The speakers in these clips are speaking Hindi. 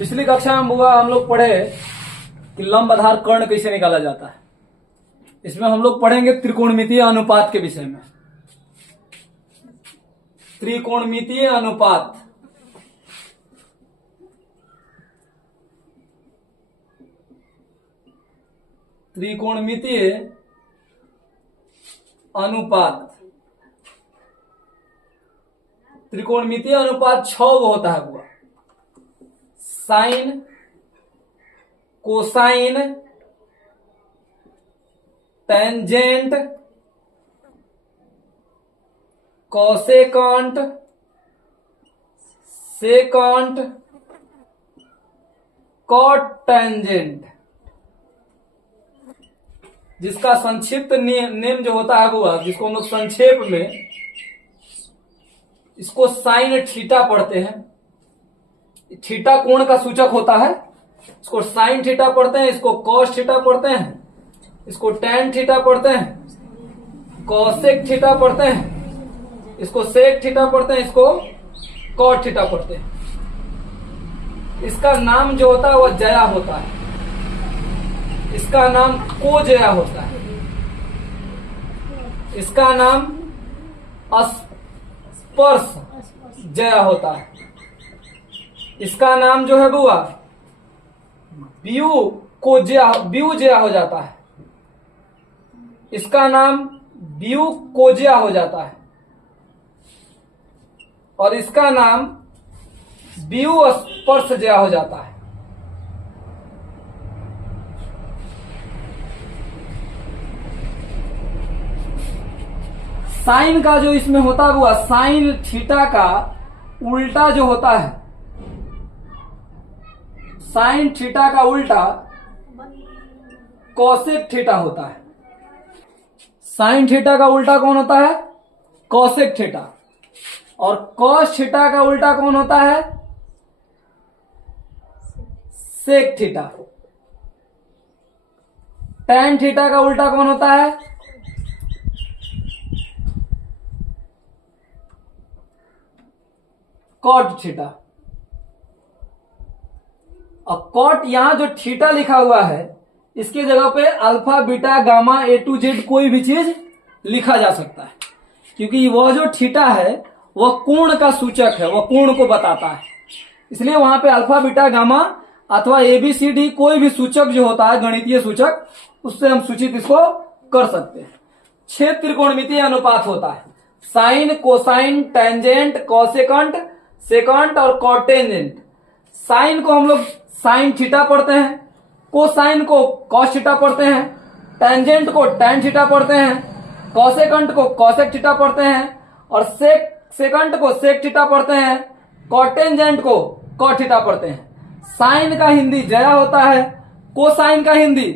पिछली कक्षा में बुआ हम लोग पढ़े कि लंब आधार कर्ण कैसे निकाला जाता है। इसमें हम लोग पढ़ेंगे त्रिकोणमितीय अनुपात के विषय में। त्रिकोणमितीय अनुपात, त्रिकोणमितीय अनुपात, त्रिकोणमितीय अनुपात 6 होता है बुआ। Sine, cosine, tangent, cosecant, secant, cot tangent, जिसका संक्षिप्त नेम जो होता है बुआ, जिसको हम लोग संक्षेप में इसको साइन थीटा पढ़ते हैं। थीटा कोण का सूचक होता है, इसको साइन थीटा पढ़ते हैं, इसको कॉस थीटा पढ़ते हैं, इसको टैन थीटा पढ़ते हैं, कॉसेक थीटा पढ़ते हैं, इसको सेक थीटा पढ़ते हैं, इसको कॉट थीटा पढ़ते हैं। इसका नाम जो होता है वह जया होता है, इसका नाम को जया होता है, इसका नाम स्पर्श जया होता है, इसका नाम जो है बुआ व्यू जया हो जाता है, इसका नाम व्यू कोजिया हो जाता है, और इसका नाम व्यू स्पर्श जया हो जाता है। साइन का जो इसमें होता है वो साइन थीटा का उल्टा जो होता है, साइन थीटा का उल्टा कॉसेक थीटा होता है। साइन थीटा का उल्टा कौन होता है? Cosec theta. और कॉस थीटा का उल्टा कौन होता है? Sec theta. टैन थीटा का उल्टा कौन होता है? Cot theta. अब कॉट यहां जो थीटा लिखा हुआ है इसके जगह पे alpha beta gamma A to Z कोई भी चीज लिखा जा सकता है, क्योंकि वह जो थीटा है वह कोण का सूचक है, वह कोण को बताता है। इसलिए वहां पे अल्फा बीटा गामा अथवा एबीसीडी कोई भी सूचक जो होता है गणितीय सूचक, उससे हम सूचित इसको कर सकते हैं। 6 त्रिकोणमितीय अनुपात होता है, sign, cosine, tangent, cosecant, secant और कॉटेंजेंट। साइन को हम लोग साइन थीटा पढ़ते हैं, कोसाइन को कॉस थीटा पढ़ते हैं, टेंजेंट को टैन थीटा पढ़ते हैं, कॉसेकंट को कॉसेक थीटा पढ़ते हैं और सेकंट को सेक थीटा पढ़ते हैं, कॉटेंजेंट को कॉट थीटा पढ़ते हैं। साइन का हिंदी जया होता है, कोसाइन का हिंदी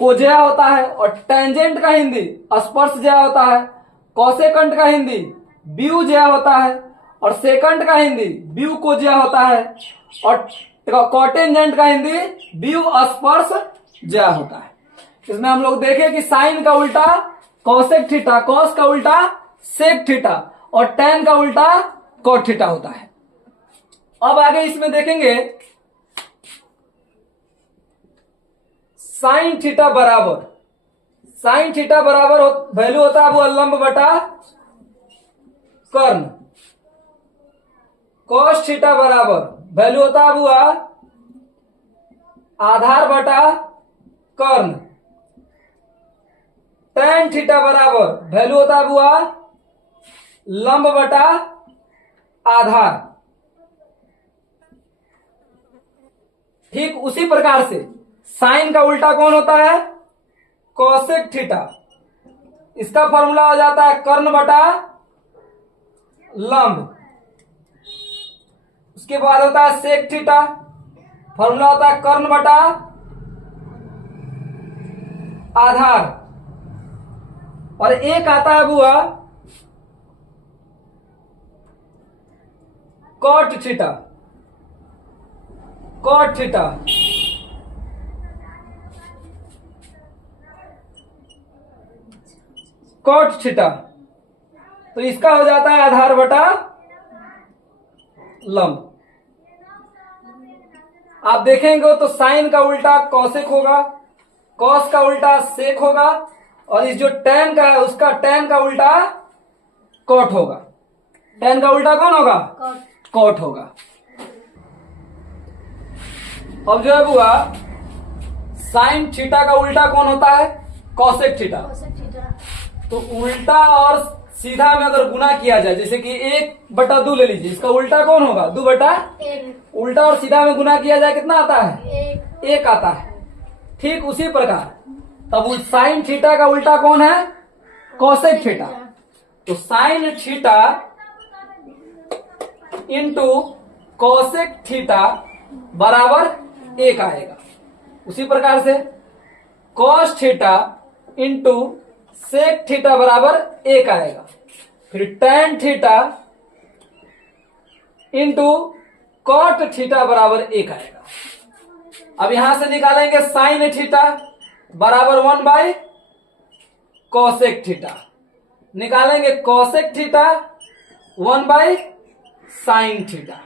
कोजया होता है और टेंजेंट का हिंदी स्पर्श जया होता है, कॉसेकंट का हिंदी व्यू जया होता है और सेकंड का हिंदी व्यू कोजया होता है और कॉटेंजेंट का हिंदी व्यू स्पर्श जया होता है। इसमें हम लोग देखें कि साइन का उल्टा कॉसेक थीटा, कॉस का उल्टा सेक थीटा और टैन का उल्टा कॉट थीटा होता है। अब आगे इसमें देखेंगे साइन थीटा बराबर, साइन थीटा बराबर वैल्यू होता है वो लंब बटा कर्ण। कॉस थीटा बराबर वैल्यू होता है वो आधार बटा कर्ण। टैन थीटा बराबर वैल्यू होता है वो लंब बटा आधार। ठीक उसी प्रकार से साइन का उल्टा कौन होता है? Cosec theta. इसका फॉर्मूला हो जाता है कर्ण बटा लंब। उसके बाद होता है सेक थीटा, फॉर्मूला होता है कर्ण बटा आधार। और एक आता है बुआ cot theta, cot theta. Cot theta तो इसका हो जाता है आधार बटा लंब। आप देखेंगे तो साइन का उल्टा कॉसेक होगा, कॉस का उल्टा सेक होगा, और इस जो टैन का है उसका टैन का उल्टा कॉट होगा। टैन का उल्टा कौन होगा? कॉट होगा। अब जो है बुआ साइन थीटा का उल्टा कौन होता है? Cosec theta. तो उल्टा और सीधा में अगर गुना किया जाए, जैसे कि 1/2 ले लीजिए, इसका उल्टा कौन होगा? 2/1। उल्टा और सीधा में गुना किया जाए कितना आता है? 1 आता है। ठीक उसी प्रकार तब साइन थीटा का उल्टा कौन है? Cosec theta. तो sine theta into cosec theta बराबर 1 आएगा। उसी प्रकार से cos theta into sec theta बराबर 1 आएगा। फिर tan theta into cot theta बराबर 1 आएगा। अब यहां से निकालेंगे साइन थीटा बराबर 1/कॉसेक थीटा, निकालेंगे कॉसेक थीटा 1/साइन थीटा।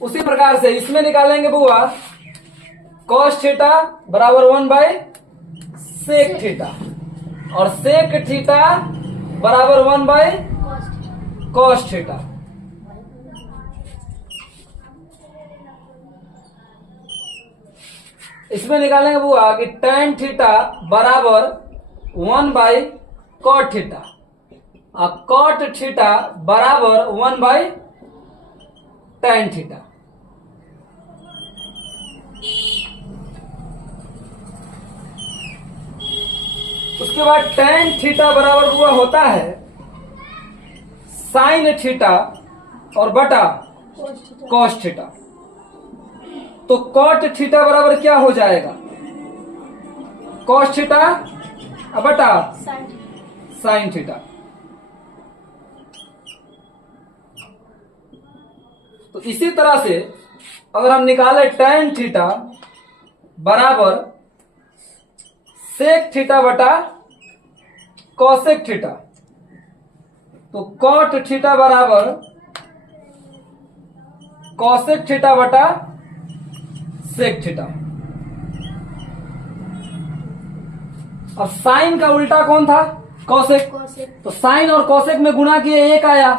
उसी प्रकार से इसमें निकालेंगे बुआ कॉस थीटा बराबर 1/सेक थीटा, और सेक थीटा बराबर 1/कॉस थीटा। इसमें निकालेंगे बुआ कि टैन थीटा बराबर 1/कॉट थीटा, और कॉट थीटा बराबर 1/टैन थीटा। उसके बाद टैन थीटा बराबर हुआ होता है साइन थीटा और बटा कॉस थीटा। तो कॉट थीटा बराबर क्या हो जाएगा? कॉस थीटा बटा साइन थीटा। तो इसी तरह से अगर हम निकाले टैन थीटा बराबर सेक थीटा बटा कॉसेक थीटा, तो कॉट थीटा बराबर कॉसेक थीटा बटा सेक थीटा। अब साइन का उल्टा कौन था? कॉसेक। तो साइन और कॉसेक में गुणा किए 1 आया।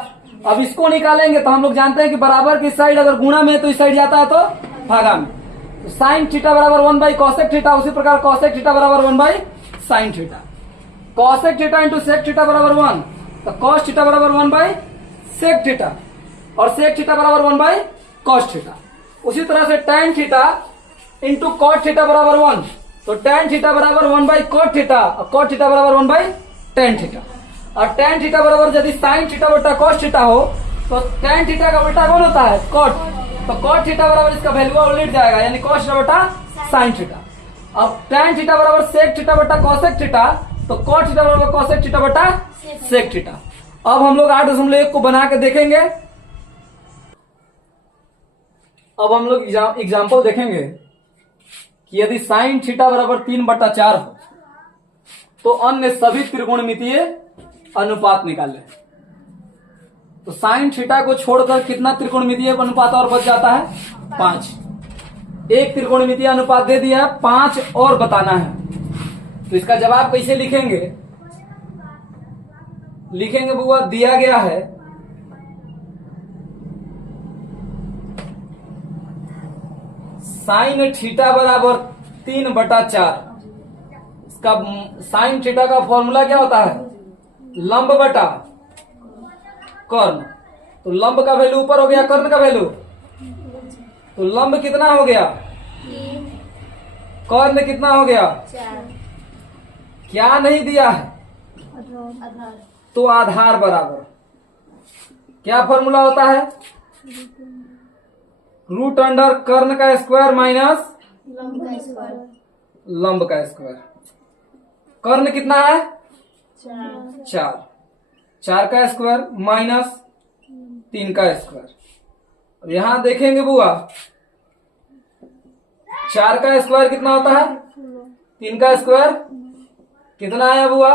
अब इसको निकालेंगे तो हम लोग जानते हैं कि बराबर की साइड अगर गुणा में तो इस साइड जाता है तो भागा में। तो साइन थीटा बराबर 1/कॉसेक थीटा, उसी प्रकार कॉसेक थीटा बराबर 1/साइन theta. Cosec theta into sec theta बराबर 1, तो कॉस थीटा बराबर 1/सेक थीटा, और सेक थीटा बराबर 1/कॉस थीटा। उसी तरह से tan theta into cot theta बराबर 1, तो टैन थीटा बराबर 1/कॉट थीटा, और कॉट थीटा बराबर 1/टैन थीटा। और टैन थीटा बराबर यदि साइन थीटा बटा कॉस थीटा हो तो टैन थीटा का उल्टा कौन होता है? कॉट। तो कॉट थीटा बराबर इसका वैल्यू उलट जाएगा, यानी कॉस थीटा बटा साइन थीटा। अब टैन थीटा बराबर सेक थीटा बटा कॉसेक थीटा, तो कॉट थीटा बराबर कॉसेक थीटा बटा सेक थीटा। अब हम लोग 8.1 को बना के देखेंगे। अब हम लोग एग्जाम्पल देखेंगे कि यदि साइन थीटा बराबर 3/4 हो तो अन्य सभी त्रिकोणमितीय अनुपात निकालें। तो साइन थीटा को छोड़कर कितना त्रिकोणमितीय अनुपात और बच जाता है? 5। एक त्रिकोणमितीय अनुपात दे दिया है, 5 और बताना है। तो इसका जवाब कैसे लिखेंगे? लिखेंगे बुआ दिया गया है साइन थीटा बराबर 3/4। इसका साइन थीटा का फॉर्मूला क्या होता है? लंब बटा कर्ण। तो लंब का वैल्यू ऊपर हो गया, कर्ण का वैल्यू, तो लंब कितना हो गया? 3, कर्ण कितना हो गया? 4, क्या नहीं दिया है? आधार, तो आधार बराबर क्या फॉर्मूला होता है? रूट अंडर कर्ण का स्क्वायर माइनस लंब का स्क्वायर, लंब का स्क्वायर। कर्ण कितना है? 4, 4। 4 का स्क्वायर माइनस 3 का स्क्वायर। अब यहां देखेंगे बुआ 4 का स्क्वायर कितना होता है? 3 का स्क्वायर कितना आया बुआ?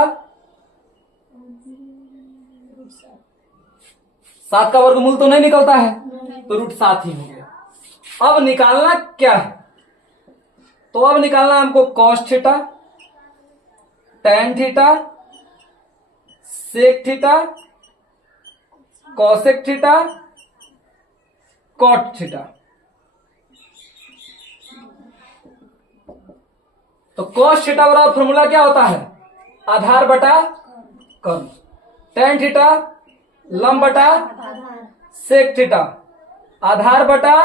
7 का वर्गमूल तो नहीं निकलता है, तो √7 ही हो गया। अब निकालना क्या है, तो अब निकालना हमको cos theta, tan theta, sec theta, cosec theta, cot theta. तो cos थीटा बराबर फॉर्मूला क्या होता है, आधार बटा कर्ण। tan थीटा लंब बटा sec थीटा, आधार बटा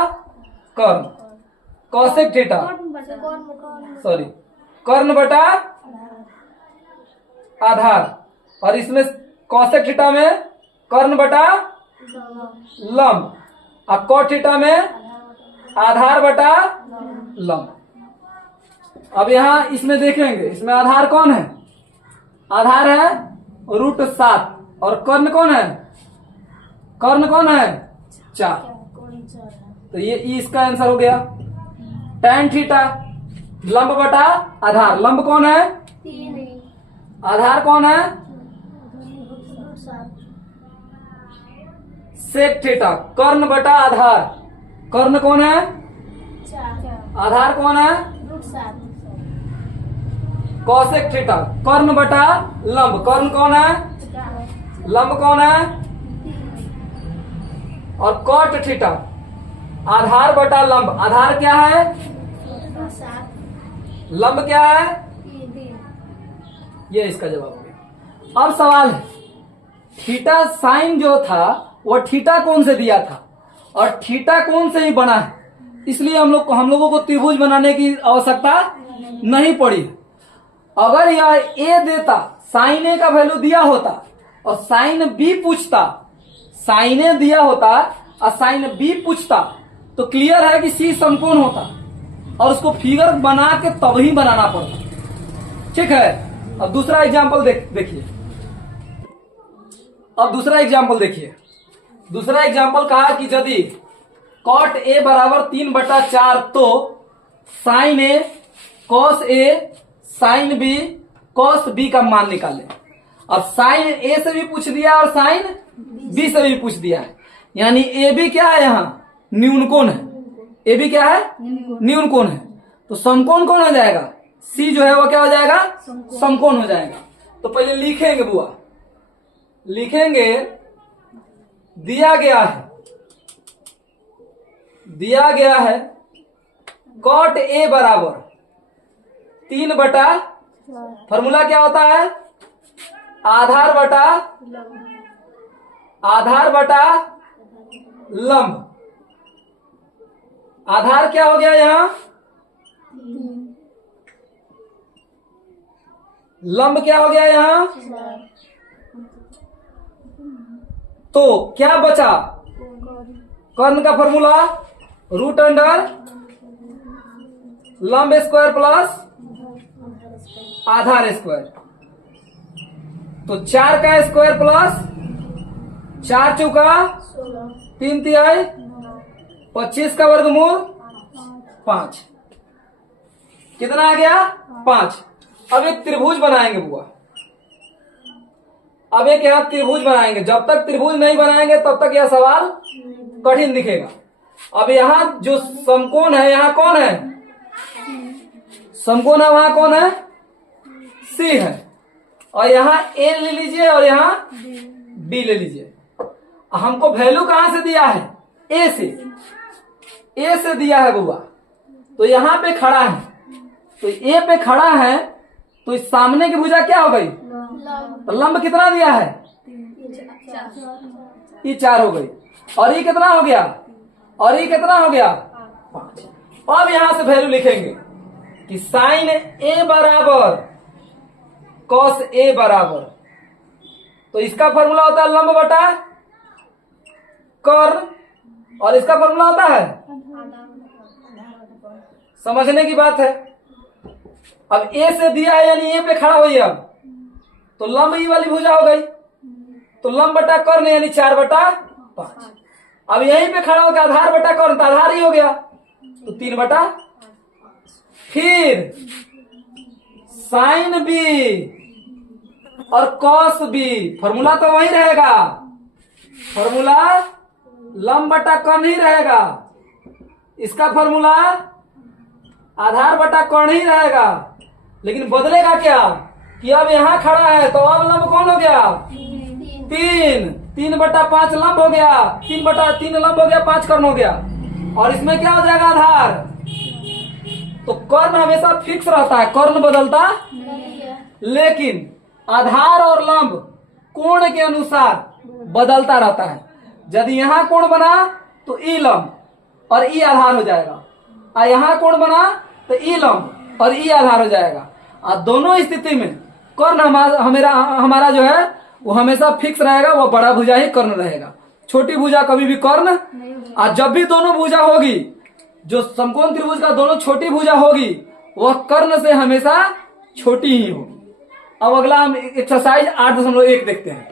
कर्ण। cosec थीटा सॉरी कर्ण बटा आधार, और इसमें cosec थीटा में कर्ण बटा लंब, और cot थीटा में आधार बटा लंब। अब यहां इसमें देखेंगे, इसमें आधार कौन है, आधार है √7, और कर्ण कौन है, कर्ण कौन है 4, तो ये इसका आंसर हो गया। tan थीटा लंब बटा आधार, लंब कौन है, आधार कौन है, sec थीटा कर्ण बटा आधार, कर्ण कौन है, आधार कौन है, cosec थीटा कर्ण बटा लंब, कर्ण कौन है, लंब कौन है, और cot थीटा आधार बटा लंब, आधार क्या है, लंब क्या है, ये इसका जवाब हो गया। अब सवाल है, थीटा साइन जो था वो थीटा कोण से दिया था, और थीटा कोण से ही बना है, इसलिए हम लोगों को त्रिभुज बनाने की आवश्यकता नहीं पड़ी। अगर यह ए देता, साइन ए का वैल्यू दिया होता और साइन बी पूछता, साइन ए दिया होता और साइन बी पूछता, तो क्लियर है कि सी समकोण होता, और उसको फिगर बना के तब ही बनाना पड़ता। ठीक है, अब दूसरा एग्जाम्पल देखिए। अब दूसरा एग्जाम्पल देखिए। दूसरा एग्जाम्पल कहा कि यदि cot a बराबर 3/4, तो sine A cos a sine b cos b का मान निकाले। अब साइन a से भी पूछ दिया और साइन b से भी पूछ दिया है, यानी ए बी क्या है, यहाँ न्यून कोण है, ए बी क्या है, न्यून कोण है, तो समकोण कौन हो जाएगा, सी जो है वो क्या हो जाएगा, समकोण हो जाएगा। तो पहले लिखेंगे बुआ, लिखेंगे दिया गया है cot a बराबर 3/, फॉर्मूला क्या होता है, आधार बटा लंब। आधार क्या हो गया यहाँ, लंब क्या हो गया यहाँ, तो क्या बचा, कर्ण का फॉर्मूला √अंडर लंब स्क्वायर प्लस आधार स्क्वायर, तो 4 का स्क्वायर प्लस 4 चौका 3 तिहाई 25 का वर्गमूल 5, कितना आ गया 5। अब एक त्रिभुज बनाएंगे बुआ, अब एक यहाँ त्रिभुज बनाएंगे, जब तक त्रिभुज नहीं बनाएंगे तब तक यह सवाल कठिन दिखेगा। अब यहाँ जो समकोण है, यहाँ कौन है, समकोण है, वहां कौन है, सी है, और यहाँ ए ले लीजिए और यहाँ बी ले लीजिए। हमको वैल्यू कहां से दिया है, ए से दिया है बुआ, तो यहाँ पे खड़ा है, तो ए पे खड़ा है, तो इस सामने की भुजा क्या हो गई, तो लंब कितना दिया है, ये 4 हो गई, और ये कितना हो गया, और ये कितना हो गया 5। अब यहां से वैल्यू लिखेंगे कि साइन ए बराबर cos ए बराबर, तो इसका फॉर्मूला होता है लंब बटा कर्ण, और इसका फॉर्मूला होता है, समझने की बात है। अब ए से दिया है यानी ए पे खड़ा हुई, अब तो लंब ई वाली भुजा हो गई, तो लंब बटा कर्ण यानी 4/5। अब यहीं पे खड़ा होकर आधार बटा कर्ण, तो आधार ही हो गया, तो 3/, फिर साइन बी और कॉस बी, फॉर्मूला तो वही रहेगा, फॉर्मूला लंब बटा कर्ण ही रहेगा। इसका फॉर्मूला आधार बटा कर्ण ही रहेगा, लेकिन बदलेगा क्या कि अब यहाँ खड़ा है तो अब लंब कौन हो गया? 3/5 लंब हो गया, 3/3 लंब हो गया, 5 कर्ण हो गया। और इसमें क्या हो जाएगा? आधार। तो कर्ण हमेशा फिक्स रहता है, कर्ण बदलता, लेकिन आधार और लंब कोण के अनुसार बदलता रहता है। यदि यहाँ कोण बना तो ई लंब और ई आधार हो जाएगा, और यहाँ कोण बना तो ई लंब और ई आधार हो जाएगा। और दोनों स्थिति में कर्ण हमारा जो है वो हमेशा फिक्स रहेगा, वो बड़ा भुजा ही कर्ण रहेगा, छोटी भुजा कभी भी कर्ण। और जब भी दोनों भुजा होगी, जो समकोण त्रिभुज का दोनों छोटी भुजा होगी, वह कर्ण से हमेशा छोटी ही होगी। अब अगला हम एक्सरसाइज 8.1 देखते हैं।